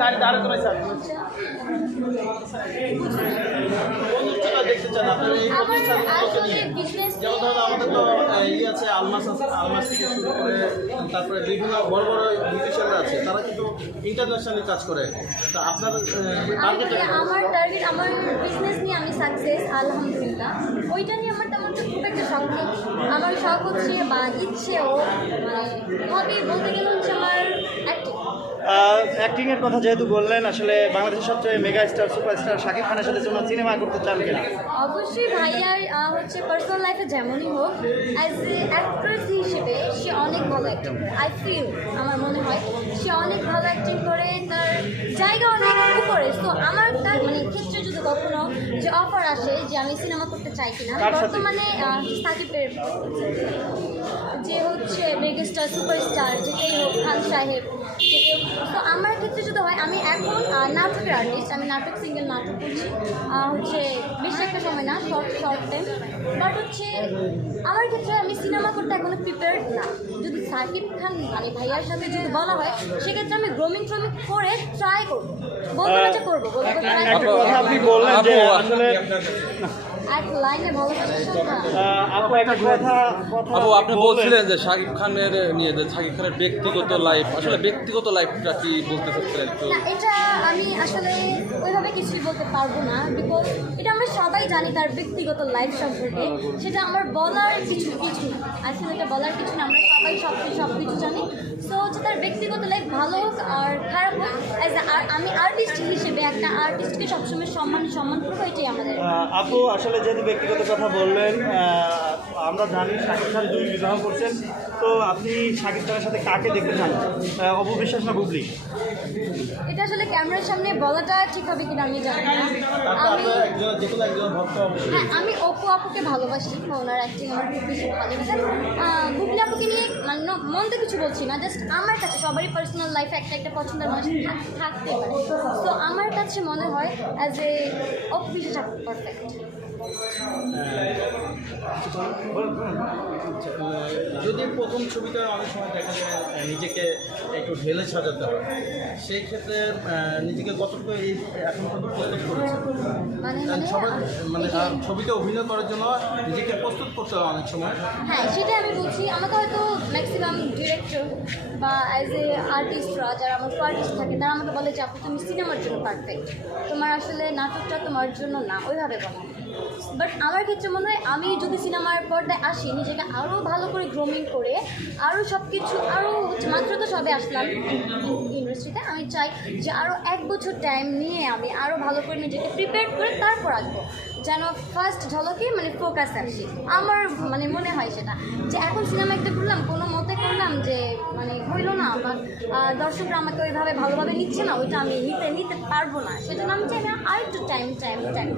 গাড়ি দাঁড় দেখতে চান আপনার? এই যেমন ধরুন আমাদের তো আছে আলমাস আছে আলমাস থেকে শুরু করে তারপরে বিভিন্ন বড় বড় বিউটিশিয়ানরা আছে তারা কিন্তু ইন্টারন্যাশনালি কাজ করে। তা আপনার আমার টার্গেট আমার বিজনেস নিয়ে আমি সাকসেস আলহামদুলিল্লাহ। ওইটা নিয়ে আমার তেমন খুব একটা শখ নেই। আমার শখ হচ্ছে বা ইচ্ছেও মানে হবি বলতে গেলে হচ্ছে আমার অ্যাক্টিং অ্যাক্টিং এর কথা যেহেতু বললেন আসলে বাংলাদেশের সবচেয়ে মেগা স্টার সুপারস্টার শাকিব খানের সাথে কোনো সিনেমা করতে চান কিনা? অবশ্যই ভাইয়ার হচ্ছে পার্সোনাল লাইফে যেমনই হোক অ্যাজ এ অ্যাক্ট্রেস হিসেবে সে অনেক ভালো অ্যাক্টিং করে। আই ফিল আমার মনে হয় সে অনেক ভালো অ্যাক্টিং করে তার জায়গা অনেক উপরে। তো আমার তার মানে ক্ষেত্রে যদি কখনো যে অফার আসে যে আমি সিনেমা করতে চাই কিনা বর্তমানে সাকিবের যে হচ্ছে মেগাস্টার সুপারস্টার যেটাই হোক খান সাহেব তো আমার ক্ষেত্রে যদি হয় আমি এখন নাটকের আর্টিস্ট আমি নাটক সিঙ্গেল নাটক করছি। হচ্ছে বেশি একটা সময় না শর্ট শর্ট টাইম বাট হচ্ছে আমার ক্ষেত্রে আমি সিনেমা করতে এখনও প্রিপেয়ার্ড না। যদি সাকিব খান মানে ভাইয়ার সাথে যদি বলা হয় সেক্ষেত্রে আমি গ্রোমিং ট্রোমিং করে ট্রাই করব। বলব না যে করব বলব ট্রাই একটা করব। কথা আপনি বললেন যে আসলে এক লাইনে ভালোবাসার সংখ্যা আপু একটা কথা কথা আপু আপনি। বলছিলেন যে শাকিব খানের নিয়ে যে শাকিব খানের ব্যক্তিগত লাইফ আসলে ব্যক্তিগত লাইফটা কি বলতে চাচ্ছিলেন একটু? না এটা আমি আসলে ওইভাবে কিছুই বলতে পারব না বিকজ এটা আমরা সবাই জানি তার ব্যক্তিগত লাইফ সম্পর্কে। সেটা আমার বলার কিছু কিছু আসলে এটা বলার কিছু না আমরা সবাই সব কিছু সব কিছু জানি। সো হচ্ছে তার ব্যক্তিগত লাইফ ভালো হোক আর খারাপ হোক অ্যাজ আমি আর্টিস্ট হিসেবে একটা আর্টিস্টকে সবসময় সম্মান সম্মান করব এটাই আমাদের। আপু আসলে যেহেতু ব্যক্তিগত কথা বললেন আমরা জানি শাকিব খান দুই বিবাহ করছেন। তো আপনি শাকিব খানের সাথে কাকে দেখতে চান? আহ, অপু বিশ্বাস না বুবলি? এটা আসলে ক্যামেরার সামনে বলাটা ঠিক হবে কিনা আমি জানি না। আমি হ্যাঁ আমি অপু আপুকে ভালোবাসি ওনার অ্যাক্টিং আমার খুব বেশি ভালো লাগে। গুগলি আপুকে নিয়ে মানে তো কিছু বলছি না জাস্ট আমার কাছে সবারই পার্সোনাল লাইফে একটা একটা পছন্দের মানুষ থাকতে পারে। তো আমার কাছে মনে হয় অ্যাজ এ বিশেষ পারফেক্ট যদি প্রথম ছবিটা অনেক সময় দেখা যায় নিজেকে একটু ঢেলে সাজাতে হয় সেই ক্ষেত্রে নিজেকে কতটুকু এই এখন পর্যন্ত প্রস্তুত করেছে মানে মানে সবাই মানে যে- আহ, ছবিতে অভিনয় করার জন্য নিজেকে প্রস্তুত করতে হয় অনেক সময়। হ্যাঁ সেটাই আমি বলছি। আমাকে হয়তো ম্যাক্সিমাম ডিরেক্টর বা অ্যাজ এ আর্টিস্টরা যারা আমার আর্টিস্ট থাকে তারা আমাকে বলে যে আপু তুমি সিনেমার জন্য পারফেক্ট। তোমার আসলে নাটকটা তোমার জন্য না। ওইভাবে বলা। বাট আমার ক্ষেত্রে মনে হয় আমি যদি সিনেমার পর্দায় আসি, নিজেকে আরও ভালো করে গ্রোমিং করে আরও সব কিছু আরও মাত্র তো সবে আসলাম ইন্ডাস্ট্রিতে, আমি চাই যে আরও এক বছর টাইম নিয়ে আমি আরও ভালো করে নিজেকে প্রিপেয়ার করে তারপর আসব। যেন ফার্স্ট ঝলকে মানে ফোকাস আসে। আমার মানে মনে হয় সেটা। যে এখন সিনেমা একটা করলাম, কোনো মতে করলাম যে মানে হইল না, বা দর্শকরা আমাকে ওইভাবে ভালোভাবে নিচ্ছে না, ওইটা আমি নিতে নিতে পারব না। সেজন্য আমি চাই না আর একটু টাইম টাইম টাইম